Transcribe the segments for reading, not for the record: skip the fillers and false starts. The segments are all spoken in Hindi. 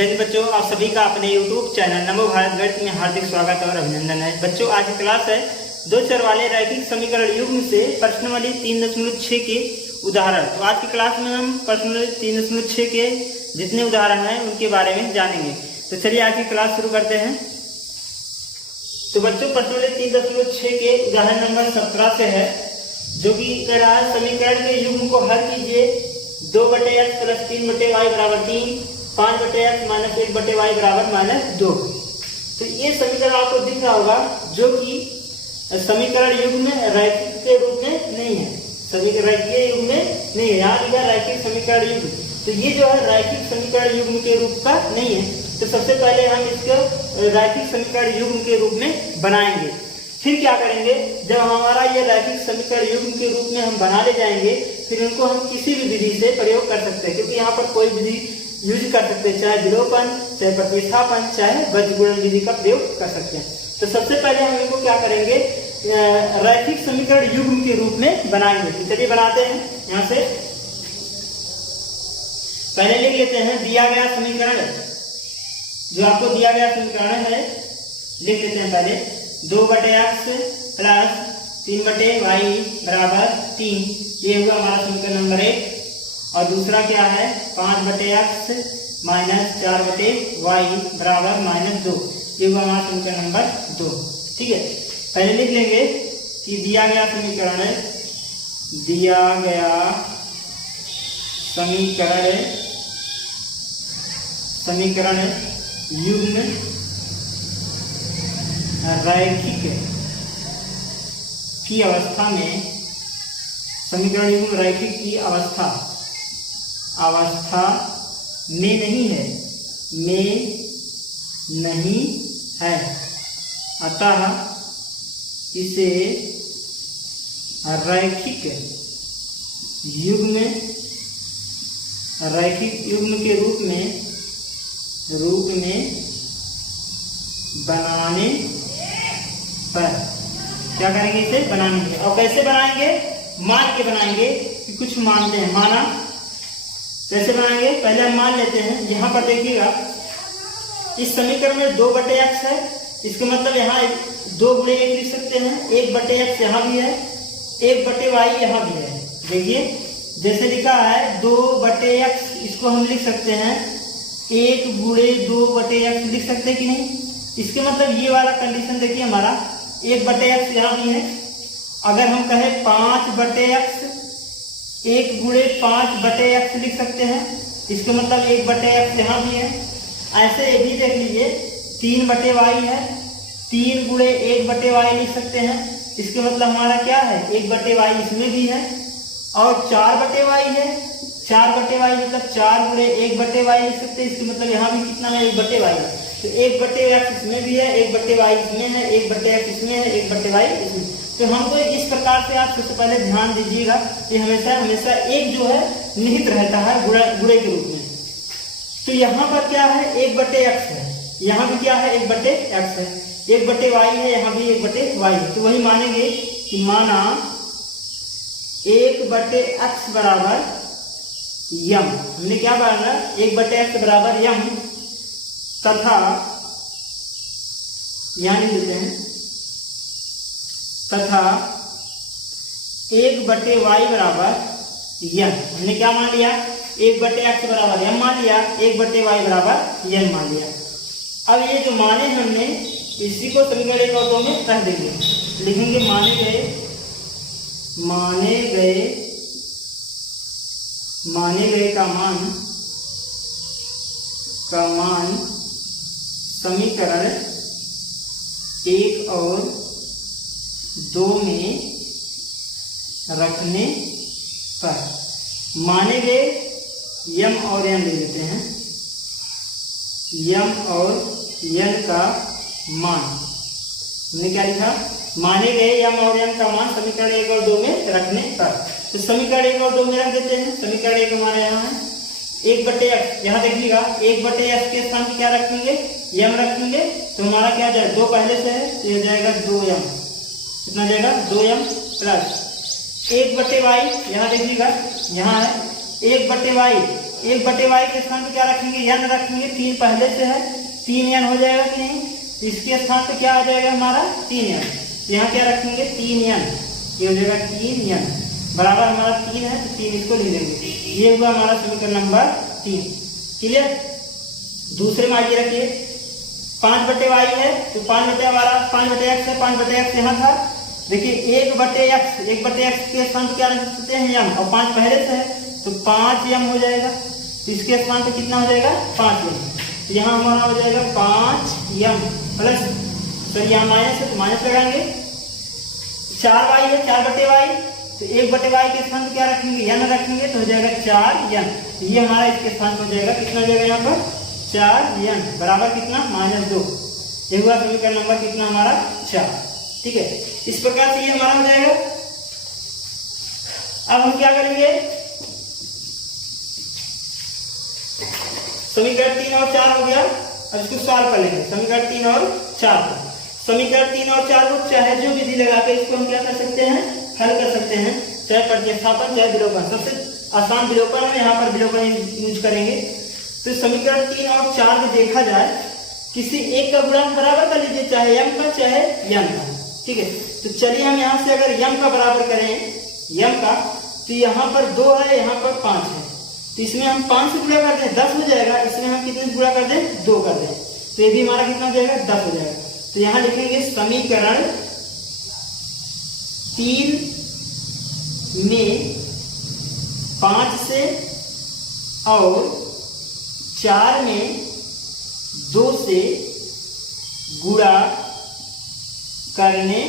जय हिंद बच्चों, आप सभी का अपने YouTube चैनल नमो भारत गणित में हार्दिक स्वागत और अभिनंदन है। बच्चों, आज की क्लास है दो चर वाले रैखिक समीकरण युग्म से प्रश्नावली 3.6 के उदाहरण। तो आज की क्लास में हम प्रश्नावली 3.6 के जितने उदाहरण हैं उनके बारे में जानेंगे। तो चलिए आज की क्लास शुरू करते हैं। तो बच्चों, प्रश्नावली 3.6 के उदाहरण नंबर 17 से है, जो कि कह रहा है समीकरण के युग्म को हल कीजिए। 2/x + 3/y = 3, 5/x - 1/y = -2। तो ये समीकरण आपको दिख रहा होगा, जो कि समीकरण युग्म में रैखिक के रूप में नहीं है। समीकरण रैखिक युग्म में नहीं है, यहाँ लिखा रैखिक समीकरण युग्म। तो ये जो है रैखिक समीकरण युग्म के रूप का नहीं है। तो सबसे पहले हम इसको रैखिक समीकरण युग्म के रूप में बनाएंगे। फिर क्या करेंगे, जब हमारा ये रैखिक समीकरण युग्म के रूप में हम बना ले जाएंगे, फिर इनको हम किसी भी विधि से प्रयोग कर सकते हैं, क्योंकि यहाँ पर कोई विधि यूज कर सकते हैं, चाहे विलोपन, चाहे प्रतिस्थापन, चाहे बज्रगुणन विधि का प्रयोग कर सकते हैं। तो सबसे पहले हम इनको क्या करेंगे, रैखिक समीकरण युग्म के रूप में बनाएंगे। तो चलिए बनाते हैं। यहाँ से पहले लिख लेते हैं दिया गया समीकरण, जो आपको दिया गया समीकरण है लिख लेते हैं पहले। 2/x + 3/y = 3, ये हुआ हमारा समीकरण नंबर 1। और दूसरा क्या है, 5/x - 4/y = -2, ये हुआ हमारा समीकरण नंबर 2। ठीक है, पहले लिख लेंगे कि दिया गया समीकरण युग्म रैखिक की अवस्था में, समीकरण युग्म रैखिक की अवस्था में नहीं है, अतः इसे रैखिक युग्म के रूप में बनाने पर क्या करेंगे, इसे बनाएंगे। और कैसे बनाएंगे, मान के बनाएंगे कि कुछ मानते हैं। माना कैसे बनाएंगे, पहले हम मान लेते हैं। यहाँ पर देखिएगा, इस समीकरण में 2/x है, इसका मतलब यहाँ 2 × 1 लिख सकते हैं। 1/x यहाँ भी है, 1/y यहाँ भी है। देखिए जैसे लिखा है 2/x, इसको हम लिख सकते हैं 1 × 2/x लिख सकते हैं कि नहीं। इसके मतलब ये वाला कंडीशन देखिए, हमारा 1/x यहाँ भी है। अगर हम कहें 5/x, 1 × 5/x लिख सकते हैं, इसके मतलब 1/x यहाँ भी है। ऐसे ये भी देख लीजिए 3/y है, 3 × 1/y लिख सकते हैं, इसके मतलब हमारा क्या है, 1/y इसमें भी है। और 4/y है, 4/y मतलब 4 × 1/y लिख सकते हैं, इसके मतलब यहाँ भी कितना है, 1/y है। तो 1/x इसमें भी है, 1/y इसमें है, 1/x इसमें है, 1/y इसमें। तो हमको इस प्रकार से आप सबसे पहले ध्यान दीजिएगा कि हमेशा एक जो है निहित रहता है गुणे के रूप में। तो यहाँ पर क्या है, 1/x है, यहाँ भी क्या है, 1/x है, 1/y है, यहाँ भी 1/y है। तो वही मानेंगे कि माना 1/x = यम। हमने क्या माना, 1/x = यम, तथा यहाँ लिख देते हैं, तथा 1/y = यन। हमने क्या मान लिया, 1/x = यम मान लिया, 1/y = यन मान लिया। अब ये जो माने हमने, इसी को समीकरण 1 और 2 में रख देंगे। लिखेंगे माने गए का मान समीकरण 1 और 2 में रखने पर। माने गए यम और यन ले लेते हैं, यम और यन का मान। हमने क्या लिखा, माने गए यम और यन का मान समीकरण 1 और 2 में रखने पर। तो समीकरण 1 और 2 में रख देते हैं। समीकरण 1 हमारे यहाँ है 1/x, यहाँ देखिएगा 1/x के स्थान पे क्या रखेंगे, यम रखेंगे। तो हमारा क्या जाए, 2 पहले से है, तो ये जाएगा 2m। कितना जाएगा, 2m + 1/y, यहाँ देखिएगा यहाँ है 1/y 1 बटे वाई के स्थान पे क्या रखेंगे, n रखेंगे। 3 पहले से है, 3n हो जाएगा कि नहीं। इसके स्थान पे क्या आ जाएगा हमारा 3n। यहाँ क्या रखेंगे 3n, ये हो जाएगा 3n बराबर हमारा 3 है तो 3 इसको लिख देंगे। ये हुआ हमारा समीकरण नंबर 3। क्लियर। दूसरे में आगे रखिए 5 बटे वाई है तो 5 बटे हमारा 5 बटे x है, 5 बटे x यहाँ था। देखिए 1 बटे x के स्थान पे क्या रख सकते हैं m, और 5 पहले से है तो 5m हो जाएगा। तो इसके स्थान पे कितना हो जाएगा 5m। तो यहाँ हमारा हो जाएगा 5m प्लस, सर यहाँ माइनस है तो माइनस लगाएंगे। 4y है, 4 बटे y तो 1 बटे y के स्थान पे क्या रखेंगे n रखेंगे तो हो जाएगा 4n। तो ये हमारा इसके स्थान पे हो जाएगा, कितना हो जाएगा यहाँ पर 4n बराबर कितना -2। ये हुआ समीकरण नंबर कितना हमारा 4। ठीक है, इस प्रकार से ये हमारा हो जाएगा। अब हम क्या करेंगे, समीकरण 3 और 4 हो गया। अब इसको सॉल्व कर लेंगे समीकरण 3 और 4 को। समीकरण 3 और 4 को चाहे जो विधि लगाकर इसको हम क्या कर सकते हैं, हल कर सकते हैं, चाहे प्रतिस्थापन चाहे विलोपन। सबसे आसान विलोपन है, यहाँ पर विलोपन यूज करेंगे। तो समीकरण 3 और 4 में देखा जाए किसी एक का गुणांक बराबर कर लीजिए, चाहे m का चाहे n का। ठीक है, तो चलिए हम यहाँ से अगर m का बराबर करें m का, तो यहाँ पर 2 है, यहाँ पर 5 है, तो इसमें हम 5 से गुणा कर दें 10 हो जाएगा। इसमें हम कितने से गुणा कर दें 2 कर दें, तो ये भी हमारा कितना हो जाएगा 10 हो जाएगा। तो यहाँ लिखेंगे समीकरण 3 में 5 से और 4 में 2 से गुणा करने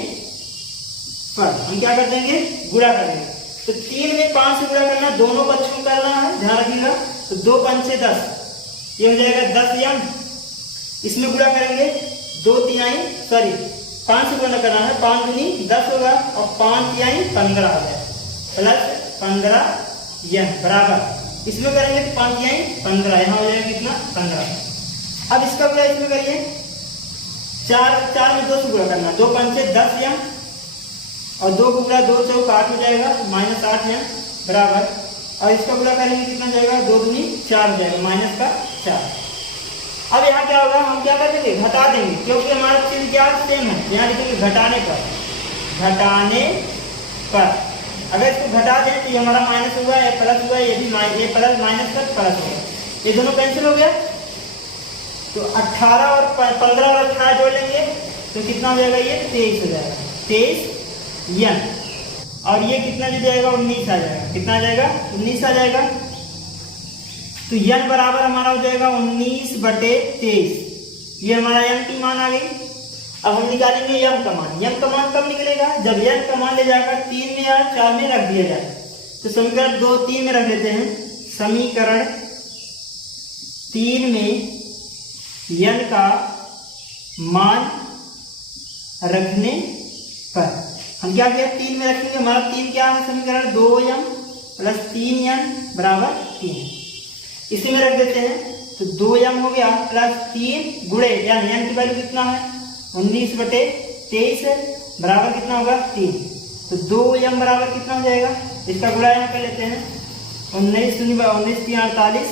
पर हम क्या कर देंगे, गुणा करेंगे। तो 3 में 5 से गुणा करना, दोनों पक्षों में करना है, ध्यान रखिएगा। तो 2 5 6 10, ये हो जाएगा 10m। इसमें गुणा करेंगे 2 3 सॉरी 5 से गुणा करना है, 5 दूनी 10 होगा और 5 3 15 हो जाएगा प्लस 15m बराबर, इसमें करेंगे तो 5 3 15, यहाँ हो जाएगा कितना 15। अब इसका गुणा इसमें करिए, 4 में 2 से गुणा करना, 2 5 6 10m और 2 गुणा 2 चौक 8 हो जाएगा -8m बराबर, और इसका गुणा करेंगे कितना जाएगा 2 दूनी 4 हो जाएगा -4। अब यहाँ क्या होगा, हम क्या कर देंगे घटा देंगे, क्योंकि हमारा चिन्ह क्या सेम है। यहाँ लिखेंगे घटाने पर, घटाने पर अगर इसको घटा दें तो ये हमारा माइनस हुआ, ये प्लस हुआ, ये भी ये प्लस माइनस का प्लस होगा, ये दोनों कैंसिल हो गया। तो 18 और 15 और 18 जोड़ लेंगे तो कितना हो जाएगा, ये 23 हो जाएगा, 23n। और ये कितना जो जाएगा 19 आ जाएगा, कितना आ जाएगा 19 आ जाएगा। तो n बराबर हमारा हो जाएगा 19/23। ये हमारा m की मान आ गई। अब हम निकालेंगे m का मान। m का मान कब निकलेगा, जब n का मान ले जाकर 3 में या 4 में रख दिया जाए। तो समीकरण 2 3 में रख लेते हैं। समीकरण 3 में n का मान रखने पर हम क्या किया, 3 में रखेंगे। हमारा 3 क्या है, समीकरण 2m प्लस 3n बराबर 3, इसी में रख देते हैं। तो 2m हो गया प्लस 3 गुणे n की वैल्यू कितना है 19/23 है, बराबर कितना होगा 3। तो 2m बराबर कितना हो जाएगा, इसका गुणा यहाँ कर लेते हैं। 19 3 48,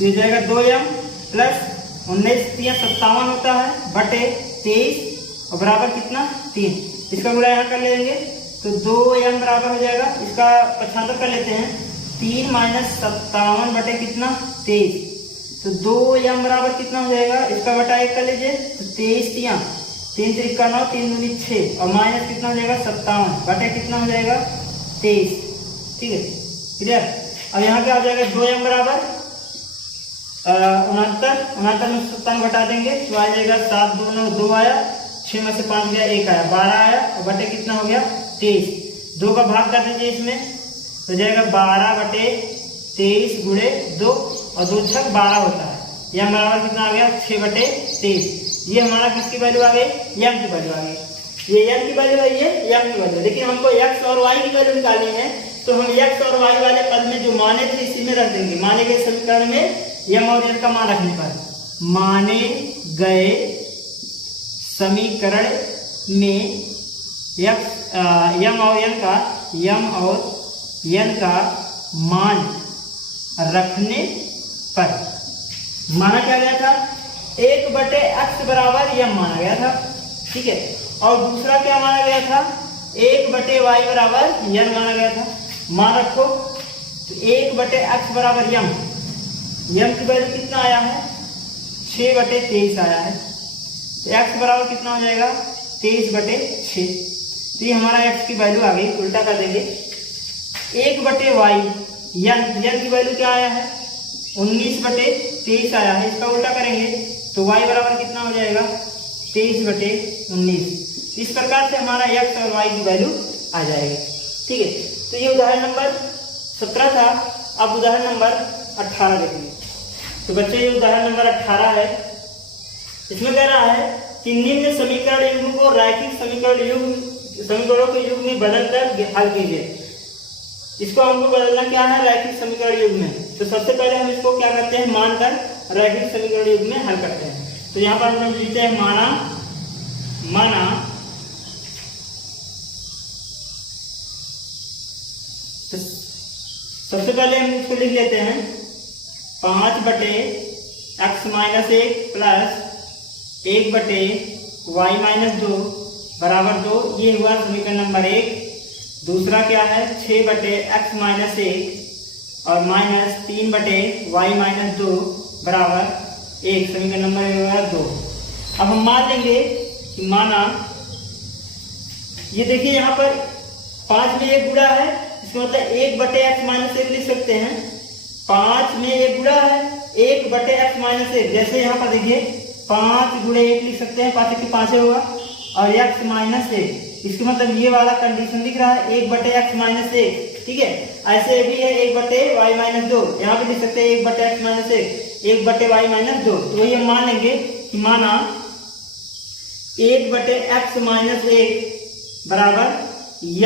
ये जाएगा 2m प्लस 19 3 57 होता है बटे 23 और बराबर कितना 3। इसका गुणा यहाँ कर लेंगे तो 2m बराबर हो जाएगा, इसका 75 कर लेते हैं। 3 - 57 बटे कितना 23, तो 2m बराबर कितना हो जाएगा, इसका बटा 1 कर लीजिए। तो 23 3 3 9 3 दूनी 6 और माइनस कितना हो जाएगा 57 बटे कितना हो जाएगा 23। ठीक है, क्लियर। अब यहाँ क्या हो जाएगा 2m बराबर 69 में 57 घटा देंगे तो आ जाएगा 7 2 9 2 आया, 6 में से 5 गया 1 आया, 12 आया और बटे कितना हो गया 23। 2 का भाग कर दीजिए इसमें तो जाएगा 12/23 गुणे 2 और 2 छक 12 होता है। यह बराबर कितना आ गया 6/23। ये हमारा किसकी वैल्यू आ गई, m की वैल्यू आ गई। ये n की वैल्यू है, ये m की वैल्यू, लेकिन हमको x और y की वैल्यू निकालनी है, तो हम x और y वाले पद में जो माने थे इसी में रख देंगे। माने गए समीकरण में m और n का मान रखने पर, माने गए समीकरण में m और n का मान रखने पर माना क्या गया था, 1/x बराबर m माना गया था, ठीक है। और दूसरा क्या माना गया था, 1/y बराबर n माना गया था। मान रखो, तो 1/x बराबर m की वैल्यू कितना आया है, 6/23 आया है, तो x बराबर कितना हो जाएगा, 23/6। तो ये हमारा x की वैल्यू आ गई। उल्टा कर देंगे, 1/y n की वैल्यू क्या आया है, 19/23 आया है, इसका उल्टा करेंगे तो y बराबर कितना हो जाएगा, 23/19। इस प्रकार से हमारा x और y की वैल्यू आ जाएगी, ठीक है। तो ये उदाहरण नंबर 17 था। अब उदाहरण नंबर 18 देखेंगे। तो बच्चे ये उदाहरण नंबर 18 है। इसमें कह रहा है कि निम्न समीकरण युग्म को रैखिक समीकरणों के युग में बदलकर हल कीजिए। इसको हमको बदलना क्या है, रैखिक समीकरण युग में। तो सबसे पहले हम इसको क्या करते हैं, मानकर रैखिक समीकरण युग में हल करते हैं। तो यहाँ पर हम लोग लिखते हैं माना तो सबसे पहले हम इसको लिख लेते हैं 5/x - 1 प्लस 1/y - 2 बराबर 2। ये हुआ समीकरण नंबर 1। दूसरा क्या है, 6/x - 1 और माइनस 3/y - 2 बराबर 1। समीकरण नंबर 2। अब हम मान लेंगे कि माना, ये देखिए यहाँ पर 5 में 1 गुणा है, इसका मतलब 1/x - 1 लिख सकते हैं। 5 में 1 गुणा है, 1/x - 1। जैसे यहाँ पर देखिए 5 × 1 लिख सकते हैं, 5 के 5 होगा, और x - 1, इसका मतलब ये वाला कंडीशन दिख रहा है 1/x - 1, ठीक है। ऐसे भी है 1/y - 2, यहाँ भी लिख सकते हैं 1/x - 1, 1/y - 2। तो वही हम मान लेंगे कि माना 1/x - 1 बराबर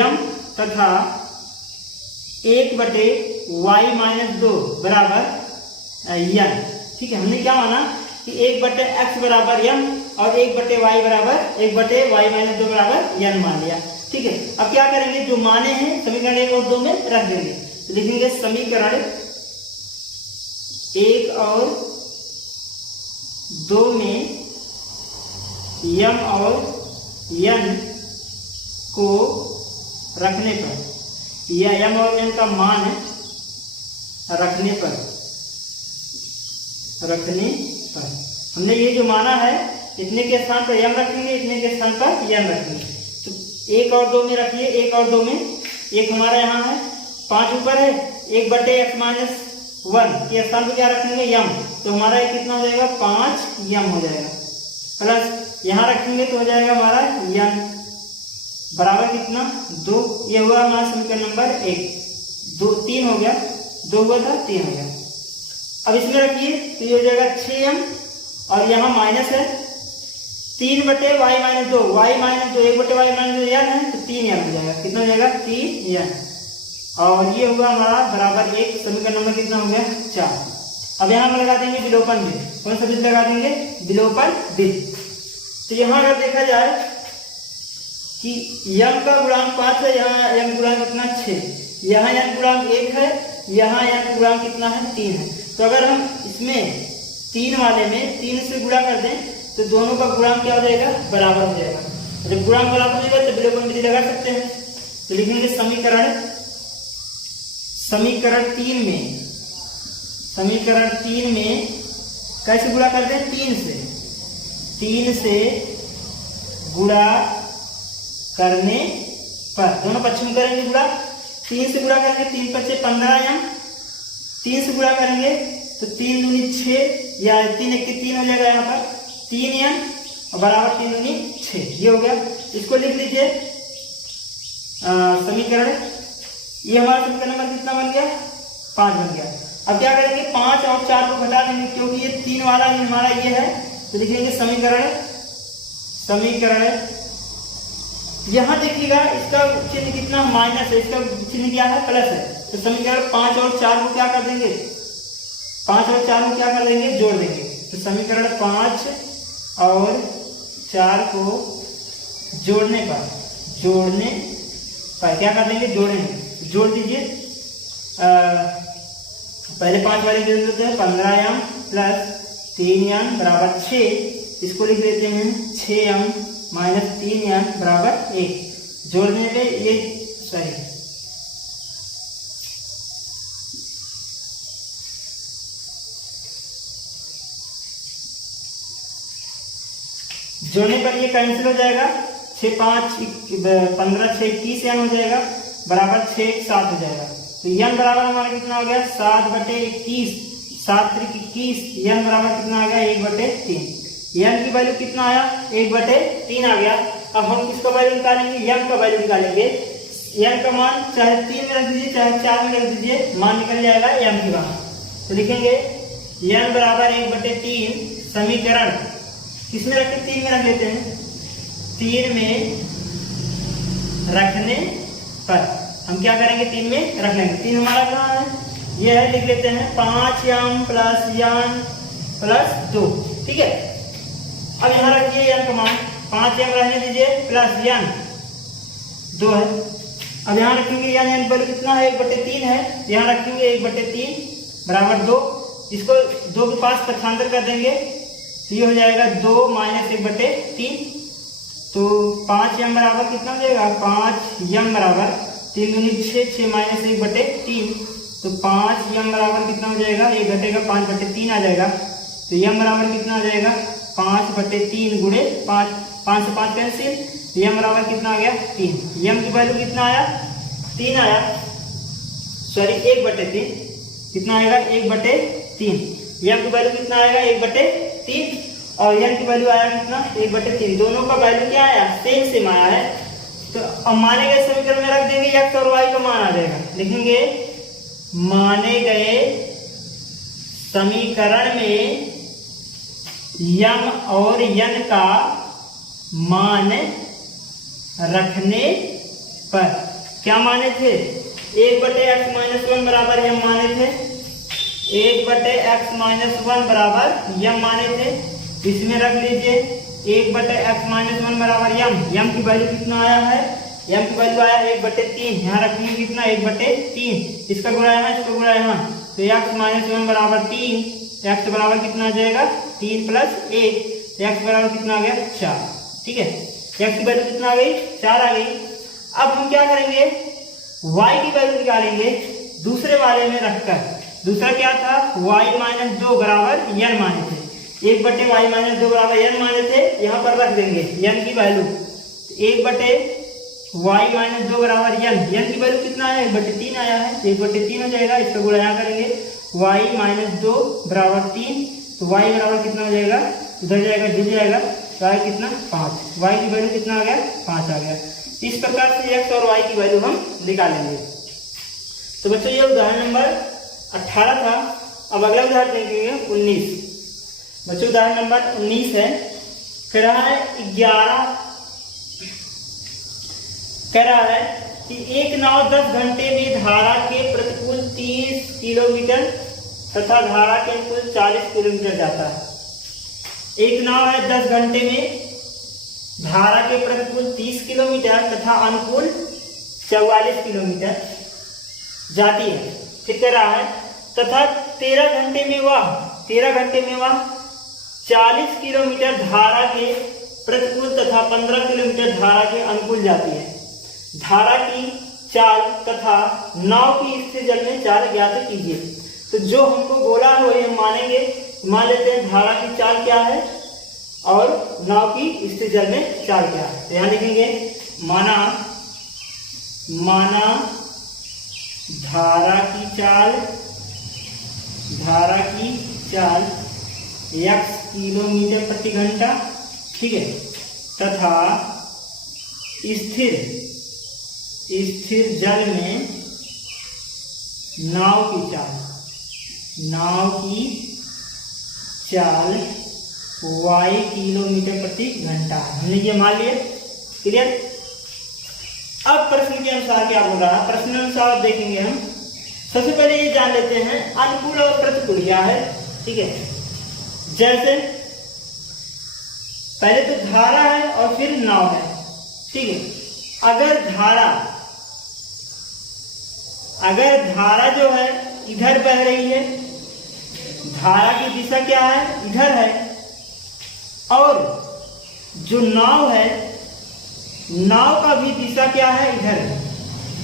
m तथा 1/y - 2 बराबर n, ठीक है। हमने क्या माना कि 1/x बराबर m और 1/y बराबर 1/y - 2 बराबर n मान लिया, ठीक है। अब क्या करेंगे, जो माने हैं समीकरण 1 और 2 में रख देंगे। तो लिखेंगे समीकरण 1 और 2 में m और n को रखने पर, या m और n का मान रखने पर हमने ये जो माना है, इतने के स्थान पर m रखेंगे, इतने के स्थान पर n रखेंगे। तो 1 और 2 में रखिए, 1 और 2 में, एक हमारा यहाँ है 5 ऊपर है, 1/x - 1 के स्थान पर क्या रखेंगे, m। तो हमारा ये कितना हो जाएगा, 5m हो जाएगा, प्लस यहाँ रखेंगे तो हो जाएगा हमारा n बराबर कितना, 2। ये हुआ हमारा समीकरण नंबर 1। 2 3 हो गया, 2 हुआ था, 3 हो गया। अब इसमें रखिए तो ये हो जाएगा 6m, और यहाँ माइनस है 3/y - 2, y - 2, 1/y - 2 n है, तो 3n हो जाएगा। कितना हो जाएगा, 3n। और ये हुआ हमारा बराबर 1। समीकरण नंबर कितना हो गया, 4। अब यहाँ हम लगा देंगे विलोपन विधि। कौन सा विधि लगा देंगे, विलोपन विधि। तो यहाँ अगर देखा जाए कि m का गुणांक 5 है, यहाँ m गुणांक कितना, 6, यहाँ n गुणांक 1 है, यहाँ n गुणांक कितना है, 3 है। तो अगर हम इसमें 3 वाले में 3 से गुणा कर दें तो दोनों का गुणांक क्या हो जाएगा, बराबर हो जाएगा। जब गुणांक बराबर हो जाएगा तो विलोपन विधि लगा सकते हैं। तो लिखेंगे समीकरण 3 में कैसे गुणा कर दें, 3 से गुणा करने पर, दोनों पक्ष में करेंगे गुणा। 3 से गुणा करेंगे, 3 × 5 = 15m। 3 से गुणा करेंगे तो 3 दूनी 6, या 3 × 1 = 3 हो जाएगा, यहाँ पर 3m और बराबर 3 दूनी 6। ये हो गया। इसको लिख लीजिए समीकरण, ये हमारा समीकरण नंबर कितना बन गया, 5 बन गया। अब क्या करेंगे, 5 और 4 को घटा देंगे, क्योंकि ये 3 वाला ही हमारा ये है। तो लिखेंगे समीकरण यहाँ देखिएगा इसका चिन्ह कितना माइनस है, इसका चिन्ह क्या है, प्लस है। तो समीकरण 5 और 4 को क्या कर देंगे, 5 और 4 को क्या कर देंगे, जोड़ देंगे। तो समीकरण 5 और 4 को जोड़ने पर क्या कर देंगे, जोड़ेंगे। जोड़ दीजिए, पहले 5 वाले जोड़ देते हैं, 15m प्लस 3m बराबर 6। इसको लिख देते हैं 6m माइनस 3m बराबर 1। जोड़ने पे ये जोड़ने पर ये कैंसिल हो जाएगा। 6 5 15 6 21 m हो जाएगा बराबर 6 7 हो जाएगा। तो m बराबर हमारा कितना हो गया, 7/21। 7 3 21। m बराबर कितना आ गया, 1/3। m की वैल्यू कितना आया, 1/3 आ गया। अब हम किसका वैल्यू निकालेंगे, m का वैल्यू निकालेंगे। m का मान चाहे 3 में रख दीजिए चाहे 4 में रख दीजिए, मान निकल जाएगा m की बाहर। तो लिखेंगे m बराबर 1/3 समीकरण किसमें रखें, 3 में रख लेते हैं। 3 में रखने पर हम क्या करेंगे, 3 में रख लेंगे। 3 हमारा कहाँ है, ये है, लिख लेते हैं 5m प्लस n प्लस 2। ठीक है, अब यहाँ रखिए m का मान, 5m रहने दीजिए प्लस n 2 है। अब यहाँ रखेंगे n पर कितना है, 1/3 है। यहाँ रखेंगे 1/3 बराबर 2। इसको 2 के पास पक्षांतर कर देंगे, ये हो जाएगा 2 माइनस 1/3। तो 5m बराबर कितना हो जाएगा, 5m बराबर 3 दूनी 6, 6 माइनस 1/3। तो 5m बराबर कितना हो जाएगा, 1 घटेगा 5/3 आ जाएगा। तो m बराबर कितना आ जाएगा, 5/3 गुणे 5, 5 से 5 कैंसिल। m बराबर कितना आ गया, 3। m की वैल्यू कितना आया, 3 आया, सॉरी 1/3 कितना आएगा, 1/3। m की वैल्यू कितना आएगा, 1/3 और n की वैल्यू आया कितना, 1/3। दोनों का वैल्यू क्या आया, सेम आया है। तो अब माने गए समीकरण में रख देंगे, x और y का मान आ जाएगा। लिखेंगे माने गए समीकरण में m और n का मान रखने पर क्या माने थे, 1/x-1 बराबर m माने थे। 1/x-1 बराबर m माने थे। इसमें रख लीजिए 1/x-1 बराबर m की वैल्यू कितना आया है, m की वैल्यू आया 1/3। यहाँ रखेंगे कितना, 1/3। इसका गुणा यहाँ, इसका गुणा यहाँ। तो x-1 बराबर 3। x बराबर कितना आ जाएगा, 3 प्लस 1। x बराबर कितना आ गया, 4। ठीक है, x की वैल्यू कितना आ गई, 4 आ गई। अब हम क्या करेंगे, y की वैल्यू निकालेंगे दूसरे वाले में रखकर। दूसरा क्या था, y-2 बराबर n माने थे। 1/y-2 बराबर n माने थे, यहाँ पर रख देंगे n की वैल्यू। 1/y-2 बराबर n की वैल्यू कितना आया, 1/3 आया है, 1/3 हो जाएगा। इसका गुणा यहाँ करेंगे, y-2 बराबर 3। तो y बराबर कितना हो जाएगा, उधर जाएगा, जुड़ जाएगा, तो आया कितना, 5। y की वैल्यू कितना आ गया, 5 आ गया। इस प्रकार से x और y की वैल्यू हम निकालेंगे। तो बच्चों ये उदाहरण नंबर 18 था। अब अगला उदाहरण देखेंगे 19। बच्चों उदाहरण नंबर 19 है, कह रहा है 11, कह रहा है कि एक नाव 10 घंटे में धारा के प्रतिकूल 30 किलोमीटर तथा धारा के अनुकूल 40 किलोमीटर जाता है। एक नाव है 10 घंटे में धारा के प्रतिकूल 30 किलोमीटर तथा अनुकूल 44 किलोमीटर जाती है। फिर कह रहा है तथा 13 घंटे में वह 40 किलोमीटर धारा के प्रतिकूल तथा 15 किलोमीटर धारा के अनुकूल जाती है। धारा की चाल तथा नाव की स्थिर जल में चाल ज्ञात कीजिए। तो जो हमको बोला है वही हम मानेंगे। मान लेते हैं धारा की चाल क्या है और नाव की स्थिर जल में चाल क्या है। तो यहाँ लिखेंगे माना धारा की चाल x किलोमीटर प्रति घंटा, ठीक है, तथा स्थिर जल में नाव की चाल y किलोमीटर प्रति घंटा। हमने ये मान लिया, क्लियर। अब प्रश्न के अनुसार क्या बोल रहा है, प्रश्न अनुसार देखेंगे हम। सबसे पहले ये जान लेते हैं अनुकूल और प्रतिकूल क्या है। ठीक है, जैसे पहले तो धारा है और फिर नाव है। ठीक है, अगर धारा जो है इधर बह रही है, धारा की दिशा क्या है, इधर है, और जो नाव है, नाव का भी दिशा क्या है, इधर है,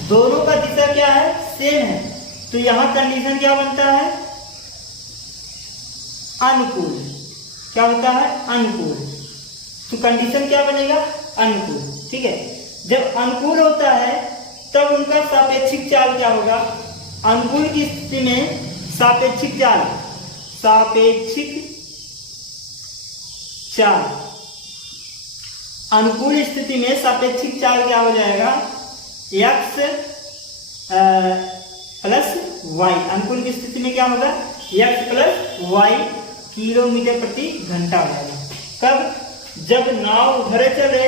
दोनों का दिशा क्या है, सेम है। तो यहां कंडीशन क्या बनता है, अनुकूल। क्या बनता है, अनुकूल। तो कंडीशन क्या बनेगा, अनुकूल। ठीक है, जब अनुकूल होता है तब उनका सापेक्षिक चाल क्या होगा, अनुकूल की स्थिति में सापेक्षिक चाल अनुकूल स्थिति में सापेक्षिक चाल क्या हो जाएगा, x प्लस वाई। अनुकूल की स्थिति में क्या होगा, x प्लस वाई किलोमीटर प्रति घंटा हो जाएगा। कब, जब नाव उधरे चले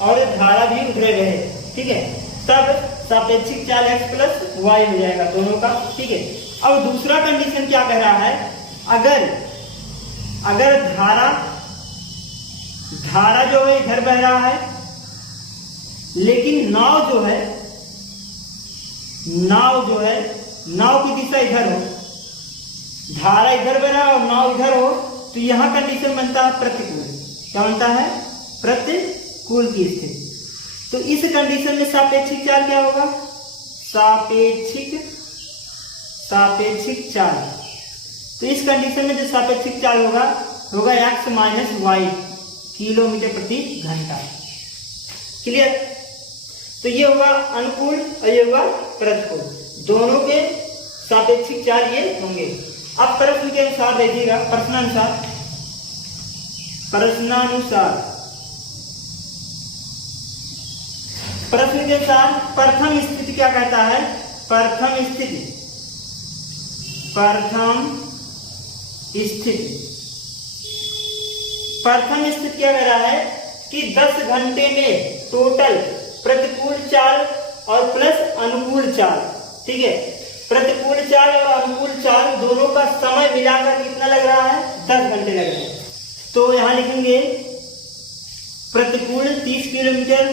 और धारा भी उधरे रहे। ठीक है, तब सापेक्षिक चाल x प्लस वाई हो जाएगा दोनों का। ठीक है, अब दूसरा कंडीशन क्या कह रहा है, अगर धारा जो है इधर बह रहा है, लेकिन नाव जो है नाव की दिशा इधर हो, धारा इधर बह रहा है और नाव इधर हो, तो यहां कंडीशन बनता है प्रतिकूल। क्या बनता है, प्रतिकूल की स्थिति। तो इस कंडीशन में सापेक्षिक चाल क्या होगा, सापेक्षिक चाल। तो इस कंडीशन में जो सापेक्षिक चाल होगा x माइनस वाई किलोमीटर प्रति घंटा। क्लियर। तो ये हुआ अनुकूल और ये हुआ प्रतिकूल, दोनों के सापेक्षिक चाल ये होंगे। अब प्रश्न के अनुसार देखिएगा, प्रश्न के अनुसार प्रथम स्थिति क्या कहता है, प्रथम स्थिति क्या कह रहा है कि 10 घंटे में टोटल प्रतिकूल चाल और प्लस अनुकूल चाल। ठीक है, प्रतिकूल चाल और अनुकूल चाल दोनों का समय मिलाकर कितना लग रहा है, 10 घंटे लग रहे हैं। तो यहां लिखेंगे प्रतिकूल 30 किलोमीटर,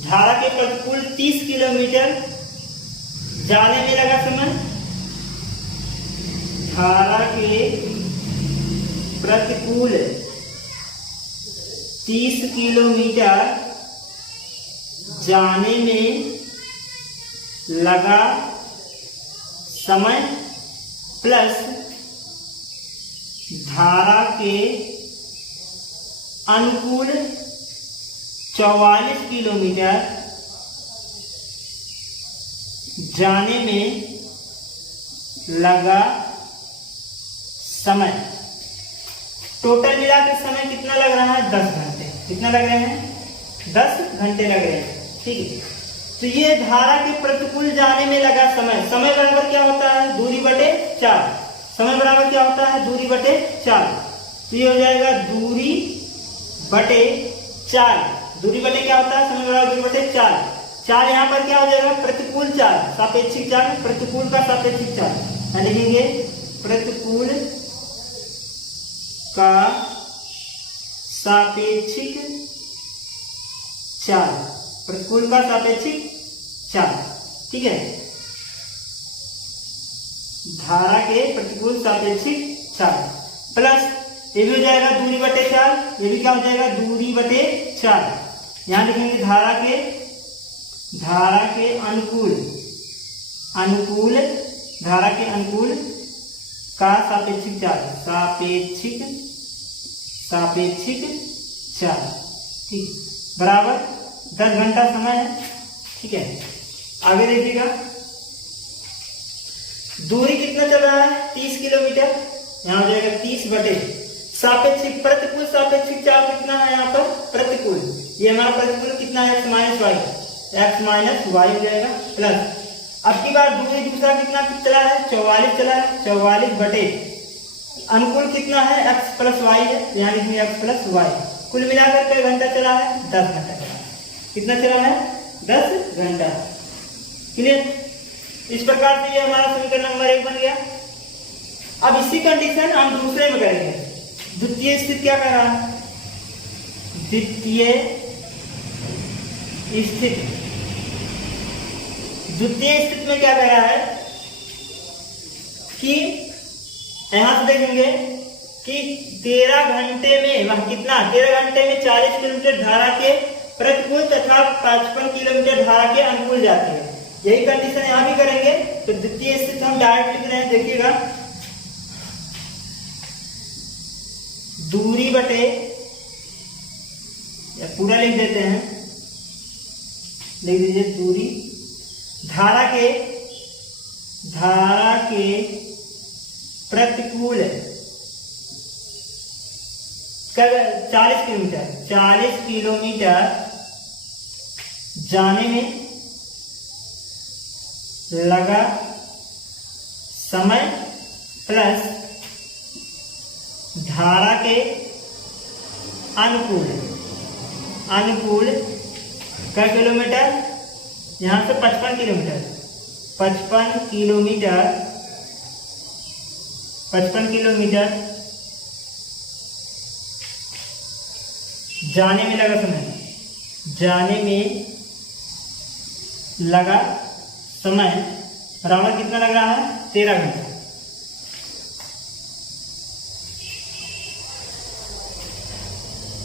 धारा के प्रतिकूल 30 किलोमीटर जाने में लगा समय, धारा के प्रतिकूल 30 किलोमीटर जाने में लगा समय प्लस धारा के अनुकूल 44 किलोमीटर जाने में लगा समय। टोटल मिला के समय कितना लग रहा है, 10 घंटे। कितना लग रहे हैं, 10 घंटे लग रहे हैं। ठीक है, तो ये धारा के प्रतिकूल जाने में लगा समय, समय बराबर क्या होता है, दूरी बटे 4। समय बराबर क्या होता है, दूरी बटे 4। तो ये हो जाएगा दूरी बटे 4। दूरी बटे क्या होता है, समय बराबर दूरी बटे 4। 4 यहाँ पर क्या हो जाएगा, प्रतिकूल चाल, सापेक्षिक चाल, प्रतिकूल का सापेक्षिक चाल। लिखेंगे प्रतिकूल का सापेक्षिक चाल, प्रतिकूल का सापेक्षिक चाल। ठीक है, धारा के प्रतिकूल सापेक्षिक चाल प्लस ये भी हो जाएगा दूरी बटे 4, ये भी क्या हो जाएगा, दूरी बटे 4। यहां लिखेंगे धारा के अनुकूल का सापेक्षिक चाल, सापेक्षिक चाल। ठीक, बराबर 10 घंटा समय है। ठीक है, आगे देखिएगा, दूरी कितना चल रहा है, 30 किलोमीटर। यहां हो जाएगा 30 बटे सापेक्षिक, प्रतिकूल सापेक्षिक चाल कितना है यहाँ पर, प्रतिकूल। ये हमारा प्रतिकूल कितना है, x माइनस वाई हो जाएगा प्लस, अब की बार दूरी दूसरा कितना चला है, 44 चला है, 44 बटे अनुकूल कितना है, x प्लस वाई है, यहाँ लिखेंगे x प्लस वाई। कुल मिलाकर कई घंटा चला है, 10 घंटा चला है। कितना चला है, 10 घंटा। क्लियर? इस प्रकार से ये हमारा समीकरण नंबर 1 बन गया। अब इसी कंडीशन हम दूसरे में करेंगे। द्वितीय स्थिति क्या कह रहा है? द्वितीय स्थिति में क्या कह रहा है कि यहां से देखेंगे कि 13 घंटे में वह कितना 13 घंटे में 40 किलोमीटर धारा के प्रतिकूल तथा 55 किलोमीटर धारा के अनुकूल जाती है। यही कंडीशन यहां भी करेंगे। तो द्वितीय स्थिति हम डायरेक्ट लिख रहे हैं, देखिएगा, दूरी बटे, या पूरा लिख देते हैं, लिख दीजिए दूरी, धारा के प्रतिकूल 40 किलोमीटर जाने में लगा समय प्लस धारा के अनुकूल क्या किलोमीटर, यहां से 55 किलोमीटर जाने में लगा समय बराबर कितना लग रहा है? 13 घंटा।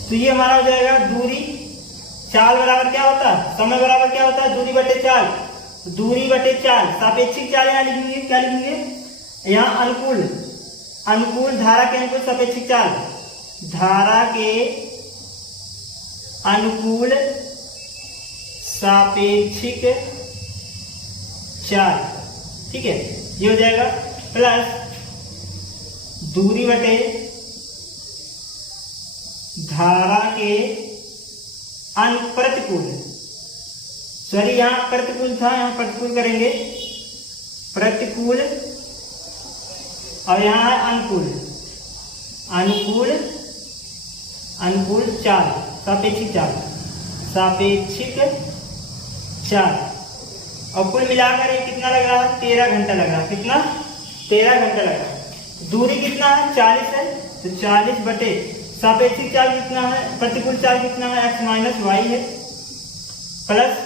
तो ये हमारा हो जाएगा दूरी, चाल बराबर क्या होता है, समय बराबर क्या होता है, दूरी बटे चाल। दूरी बटे चाल, सापेक्षिक चाल यहाँ लिखेंगे, क्या लिखेंगे यहाँ, अनुकूल धारा के अनुकूल सापेक्षिक चाल, धारा के अनुकूल सापेक्षिक चाल। ठीक है, ये हो जाएगा प्लस दूरी बटे धारा के प्रतिकूल, सॉरी यहाँ प्रतिकूल था, यहाँ प्रतिकूल करेंगे, प्रतिकूल, और यहाँ है अनुकूल चाल, सापेक्षिक चाल, और कुल मिलाकर ये कितना लग रहा है? 13 घंटा लग रहा है। कितना? 13 घंटा लग रहा है। दूरी कितना है? 40 है, तो 40 बटे सापेक्षिक चाल कितना है, प्रतिकूल चाल कितना है, x माइनस वाई है, प्लस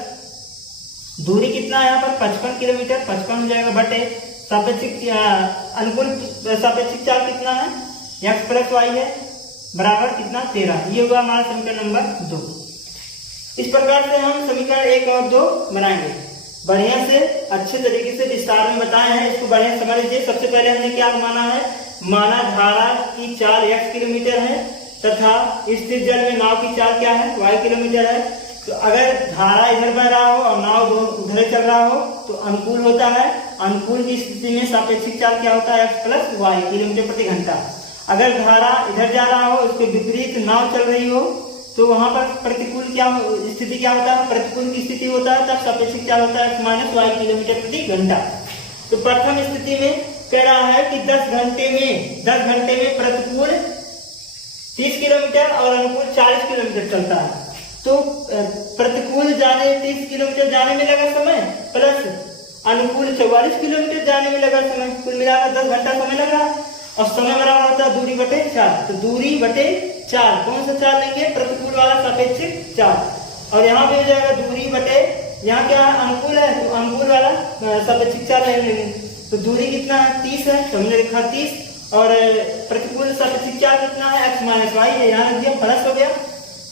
दूरी कितना है यहाँ पर 55 किलोमीटर, 55 हो जाएगा, बटे सापेक्षिक अनुकूल सापेक्षिक चाल कितना है, x प्लस वाई है, बराबर कितना 13। ये हुआ हमारा समीकरण नंबर 2। इस प्रकार से हम समीकरण 1 और 2 बनाएंगे। बढ़िया से अच्छे तरीके से विस्तार में बताए हैं, इसको बढ़िया समझ लीजिए। सबसे पहले हमने क्या माना है? माना धारा की चाल x किलोमीटर है तथा स्थिर जल में नाव की चाल क्या है? y किलोमीटर है। तो अगर धारा इधर बह रहा हो और नाव उधर चल रहा हो तो अनुकूल होता है। अनुकूल की स्थिति में सापेक्षिक चाल क्या होता है? x प्लस वाई किलोमीटर प्रति घंटा। अगर धारा इधर जा रहा हो, उसके विपरीत नाव चल रही हो, तो वहां पर प्रतिकूल स्थिति क्या होता है? प्रतिकूल की स्थिति होता है, तब सापेक्षिक चाल होता है x माइनस वाई किलोमीटर प्रति घंटा। तो प्रथम स्थिति में कह रहा है कि 10 घंटे में प्रतिकूल 30 किलोमीटर और अनुकूल 40 किलोमीटर चलता है। तो प्रतिकूल 30 किलोमीटर जाने में लगा समय प्लस अनुकूल 44 किलोमीटर जाने में लगा समय, कुल मिलाकर 10 घंटा समय लग रहा है। और समय बराबर होता है दूरी बटे 4। तो दूरी बटे 4 कौन सा चाल लेंगे? प्रतिकूल वाला सापेक्षिक चाल। और यहाँ पे हो जाएगा दूरी बटे, यहाँ क्या अनुकूल है तो अनुकूल वाला सापेक्षिक चाल लेंगे। तो दूरी कितना है? 30 है, तो हमने लिखा 30, और प्रतिकूल सापेक्षिक चाल कितना है? x माइनस वाई है, यहाँ रख दिया, प्लस हो गया।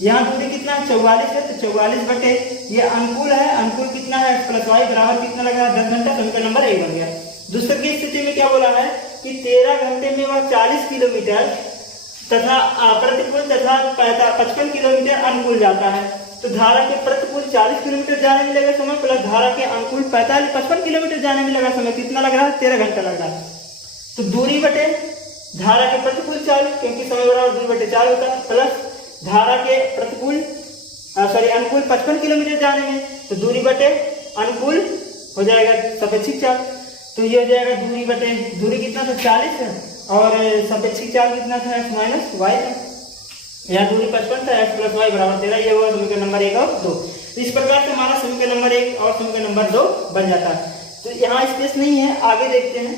यहाँ दूरी कितना है? 44 है, तो 44 बटे ये अनुकूल है, अनुकूल कितना है? x प्लस वाई बराबर कितना लग रहा है? 10 घंटा। समीकरण नंबर 1 बन गया। दूसरे की स्थिति में क्या बोला है कि 13 घंटे में वह 40 किलोमीटर तथा प्रतिकूल तथा 55 किलोमीटर अनुकूल जाता है। तो धारा के प्रतिकूल 40 किलोमीटर जाने में लगा समय प्लस धारा के अनुकूल 55 किलोमीटर जाने में लगा समय कितना लग रहा है? 13 घंटा लग रहा है। तो दूरी बटे धारा के प्रतिकूल चाल, क्योंकि समय बराबर दूरी बटे 4 होता है, प्लस धारा के प्रतिकूल अनुकूल 55 किलोमीटर जाने में, तो दूरी बटे अनुकूल हो जाएगा सापेक्षिक चाल। तो ये हो जाएगा दूरी बटे, दूरी कितना था? 40 है, और सापेक्षिक चाल कितना था? x माइनस वाई था। यहाँ दूरी 55 था, x प्लस वाई बराबर 13। ये हुआ समीकरण नंबर 1 और 2। तो इस प्रकार से हमारा समीकरण नंबर 1 और समीकरण नंबर 2 बन जाता है। तो यहाँ स्पेस नहीं है, आगे देखते हैं।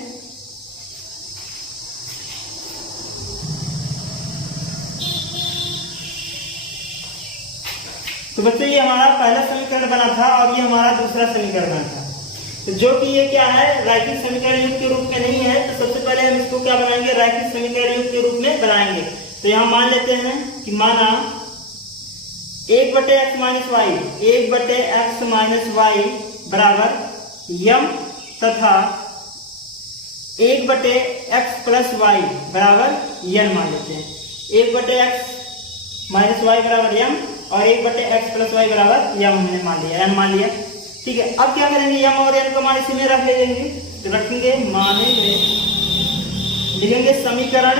तो बच्चों ये हमारा पहला समीकरण बना था और ये हमारा दूसरा समीकरण बना था। तो जो कि ये क्या है, रैखिक समीकरण युक्त के रूप में नहीं है, तो सबसे पहले हम इसको क्या बनाएंगे, रैखिक समीकरण युक्त के रूप में बनाएंगे। तो यहाँ मान लेते हैं कि माना 1/x - y 1/x - y बराबर m तथा 1/x + y बराबर n मान लेते हैं। 1/x - y बराबर m और 1/x + y बराबर m हमने मान लिया, n मान लिया। ठीक है, अब क्या करेंगे, m और n को मान इसी में रख लेंगे। तो रखेंगे, मानेंगे, लिखेंगे समीकरण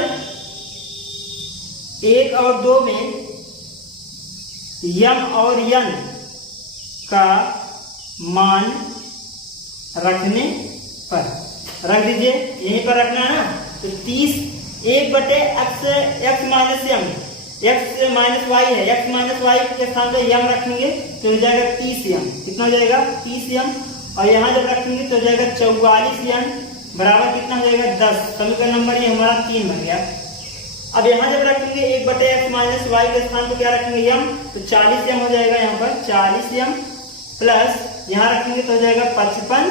1 और 2 में m और n का मान रखने पर, रख दीजिए, यहीं पर रखना है ना। तो 30 1/x - y है, x - y के स्थान पे m रखेंगे तो हो जाएगा 30m। कितना हो जाएगा, 30m। और यहाँ जब रखेंगे तो हो जाएगा 44m बराबर कितना हो जाएगा, 10। समीकरण नंबर ये हमारा 3 बन गया। अब यहाँ जब रखेंगे 1/x - y के स्थान पे क्या रखेंगे, m, तो 40m हो जाएगा। यहाँ पर 40m प्लस यहाँ रखेंगे तो हो जाएगा 55m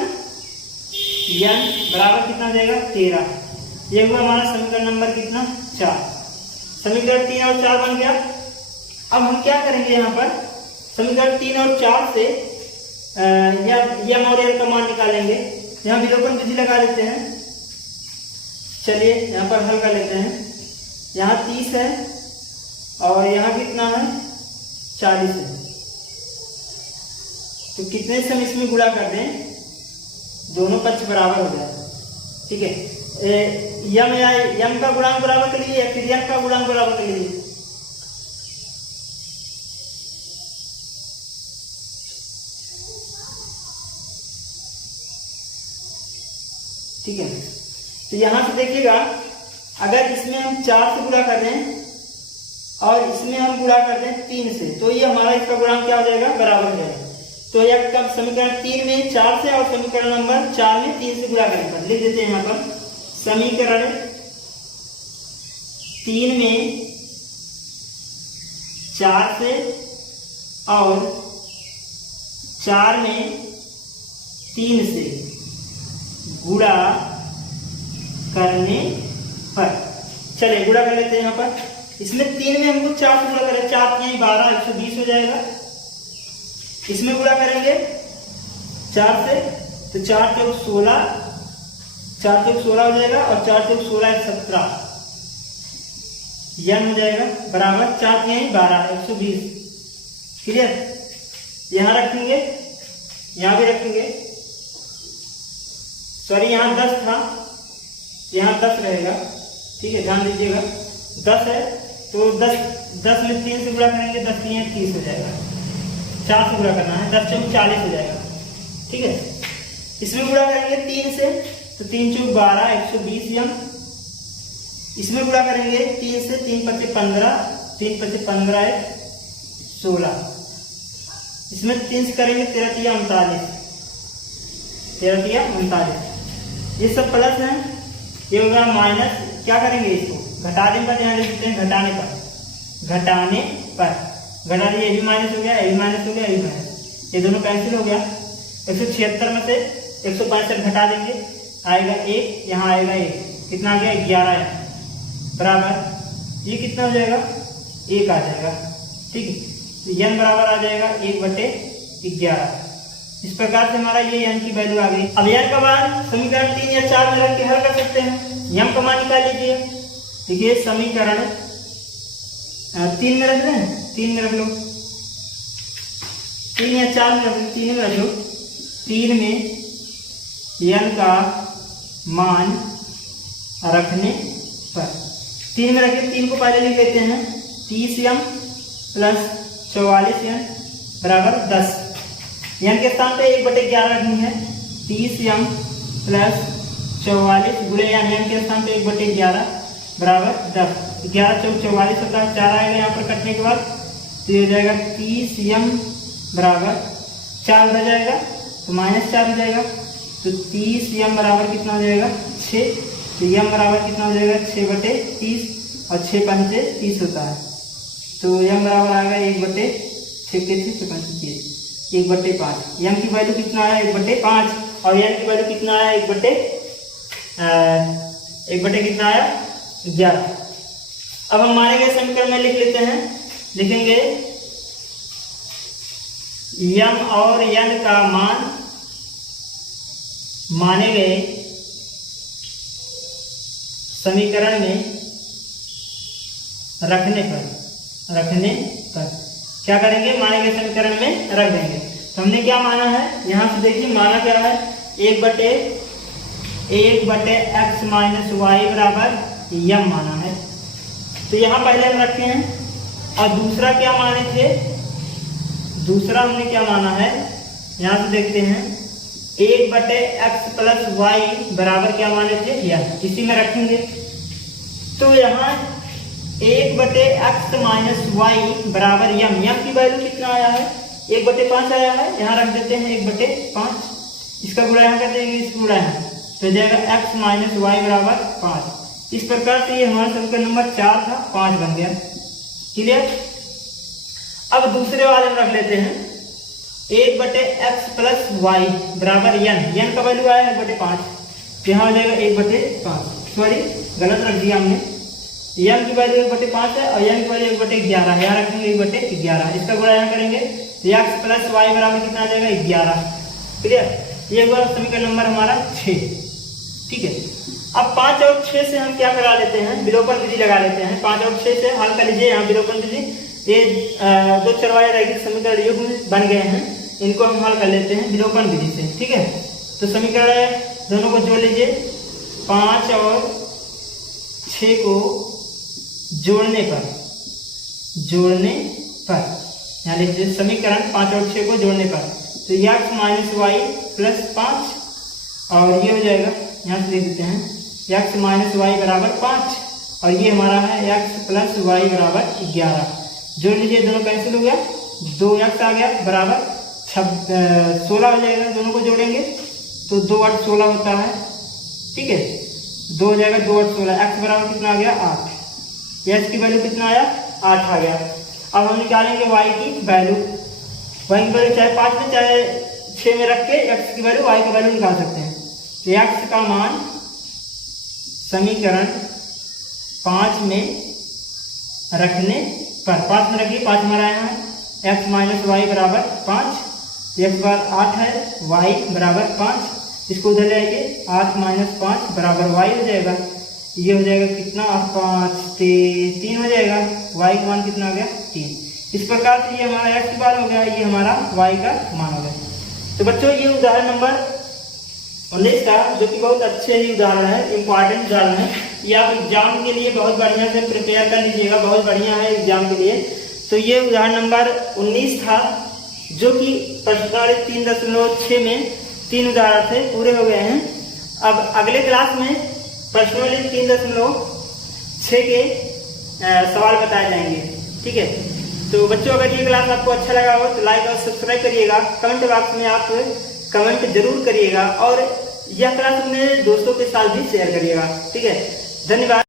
बराबर कितना हो जाएगा, 13। ये हुआ हमारा समीकरण नंबर कितना, 4। समीकरण 3 और 4 बन गया। अब हम क्या करेंगे, यहाँ पर समीकरण 3 और 4 से m और n का मान निकालेंगे। यहाँ विलोपन विधि लगा लेते हैं। चलिए यहाँ पर हल कर लेते हैं। यहाँ 30 है और यहाँ कितना है, 40 है। तो कितने से हम इसमें गुणा कर दें, दोनों पक्ष बराबर हो जाए। ठीक है, यम का गुणांक बराबर कर लीजिए या फिर n का गुणांक बराबर कर लीजिए। ठीक है, तो यहां से देखिएगा, अगर इसमें हम 4 से गुणा कर दें और इसमें हम गुणा कर दें 3 से, तो ये हमारा इसका गुणांक क्या हो जाएगा, बराबर हो जाएगा। तो यह कब समीकरण 3 में 4 से और समीकरण नंबर 4 में 3 से गुणा करें पर लिख देते हैं। यहाँ पर समीकरण 3 में 4 से और 4 में 3 से गुणा करने पर, चलिए गुणा कर लेते हैं। यहाँ पर इसमें 3 में हमको 4 से गुणा करें, 4 3 12 120 हो जाएगा। इसमें गुणा करेंगे 4 से, तो 4 चौक 16, 4 चौक 16 हो जाएगा और 4 चौक 16 17 n हो जाएगा बराबर 4 3 12 120। क्लियर, यहां रखेंगे, यहां भी रखेंगे, सॉरी यहाँ 10 था, यहाँ 10 रहेगा। ठीक है, ध्यान दीजिएगा, 10 है तो 10 में 3 से गुणा करेंगे, 10 3 30 हो जाएगा। 4 से गुणा करना है, 10 चौक 40 हो जाएगा। ठीक है, इसमें गुणा करेंगे 3 से, तो 3 चौक 12 120m। इसमें गुणा करेंगे 3 से, 3 5 15, 3 5 15 16। इसमें 3 से करेंगे 13 3 39, 13 3 39। ये सब प्लस है, ये होगा माइनस। क्या करेंगे, इसको घटाने पर ध्यान देते हैं, घटाने पर, घटाने पर घटा दिए, ये भी माइनस हो गया, ये भी माइनस हो गया, ये भी माइनस, ये दोनों कैंसिल हो गया। 176 में से 165 घटा देंगे, आएगा 1, यहाँ आएगा 1, कितना आ गया 11 बराबर, ये कितना हो जाएगा 1 आ जाएगा। ठीक है, तो n बराबर आ जाएगा 1/11। इस प्रकार से हमारा ये n की वैल्यू आ गई। अब n का मान समीकरण 3 या 4 में रख के हल कर सकते हैं। m का मान निकाल लीजिए। देखिए समीकरण 3 में रख दें, 3 में रख लो, 3 या 4 में रख लो, 3 में रख लो। 3 में n का मान रखने पर, 3 में रखिए, 3 को पहले लिख लेते हैं, 30m प्लस 44m बराबर 10। n के स्थान पे 1/11 रखनी है। 30m प्लस 44 गुणे n के स्थान पे 1/11 बराबर 10। 11 चौक 44 होता है, 4 आएगा यहाँ पर कटने के बाद, तो ये हो जाएगा 30m बराबर 4 हो जाएगा, तो -4 हो जाएगा। तो 30m बराबर कितना हो जाएगा 6। तो m बराबर कितना हो जाएगा 6/30 और 6 पंचे 30 होता है। तो m बराबर आएगा 1/6 के 6×5 1/5। m की वैल्यू कितना आया 1/5 और n की वैल्यू कितना आया 1/1 कितना आया 11। अब हम माने गए समीकरण में लिख लेते हैं, लिखेंगे m और n का मान माने गए समीकरण में रखने पर क्या करेंगे, माने गए समीकरण में रख देंगे। तो हमने क्या माना है, यहां से देखिए माना क्या है 1/x - y बराबर m माना है। तो यहाँ पहले हम रखे हैं। और दूसरा क्या माने थे, दूसरा हमने क्या माना है, यहाँ से देखते हैं 1/x + y बराबर क्या माने थे m, इसी में रखेंगे। तो यहाँ 1/x - y बराबर m, m की वैल्यू कितना आया है 1/5 आया है, यहाँ रख देते हैं 1/5। इसका गुणा यहाँ कर देंगे, इसका गुणा यहाँ तो जाएगा x - y बराबर 5। इस प्रकार से ये हमारा समीकरण नंबर 4 था, 5 बन गया। क्लियर। अब दूसरे वाले में रख लेते हैं 1/x + y बराबर n का वैल्यू आया 1/5, यहाँ हो जाएगा 1/5। सॉरी गलत रख दिया हमने, m की वैल्यू 1/5 है और n की वैल्यू 1/11 है, यहाँ रखेंगे 1/11। इसका गुणा यहाँ करेंगे तो x + y बराबर कितना आ जाएगा 11। क्लियर। ये हुआ समीकरण नंबर हमारा 6। ठीक है। अब 5 और 6 से हम क्या करा लेते हैं, विलोपन विधि लगा लेते हैं। 5 और 6 से हल कर लीजिए, यहाँ विलोपन विधि, ये दो चरवाहे रैखिक समीकरण युग्म बन गए हैं, इनको हम हल कर लेते हैं विलोपन विधि से। ठीक है। तो समीकरण दोनों को जोड़ लीजिए, 5 और 6 को जोड़ने पर यहाँ लिख दीजिए समीकरण 5 और 6 को जोड़ने पर, तो x - y + 5 और ये हो जाएगा, यहाँ से लिख देते हैं x - y बराबर 5 और ये हमारा है x + y बराबर 11। जोड़ लीजिए, दोनों कैंसिल हो गया, 2x आ गया बराबर 16 हो जाएगा। दोनों को जोड़ेंगे तो 2 8 16 होता है। ठीक है, 2 हो जाएगा, 2 8 16। x बराबर कितना आ गया 8, x की वैल्यू कितना आया 8 आ गया। अब हम निकालेंगे y की वैल्यू, चाहे 5 में चाहे 6 में रख के x की वैल्यू y की वैल्यू निकाल सकते हैं। तो x का मान समीकरण 5 में रखने पर, 5 में रखिए, 5 हमारा यहाँ है x - y बराबर 5, x बार 8 है, y बराबर 5, इसको उधर ले आइए, 8 - 5 बराबर y हो जाएगा। ये हो जाएगा कितना 5 3 हो जाएगा, y का मान कितना आ गया 3। इस प्रकार से ये हमारा x की मान हो गया, ये हमारा y का मान हो गया। तो बच्चों ये उदाहरण नंबर 19 था, जो कि बहुत अच्छे ही उदाहरण है, इंपॉर्टेंट उदाहरण है। ये आप एग्जाम के लिए बहुत बढ़िया से प्रिपेयर कर लीजिएगा, बहुत बढ़िया है एग्जाम के लिए। तो ये उदाहरण नंबर 19 था, जो कि प्रश्नावली 3.6 में 3 उदाहरण थे, पूरे हो गए हैं। अब अगले क्लास में प्रश्नावली 3.6 के सवाल बताए जाएंगे। ठीक है। तो बच्चों अगर ये क्लास आपको अच्छा लगा हो तो लाइक और सब्सक्राइब करिएगा, कमेंट बॉक्स में आप कमेंट जरूर करिएगा और यह क्लास अपने दोस्तों के साथ भी शेयर करिएगा। ठीक है, धन्यवाद।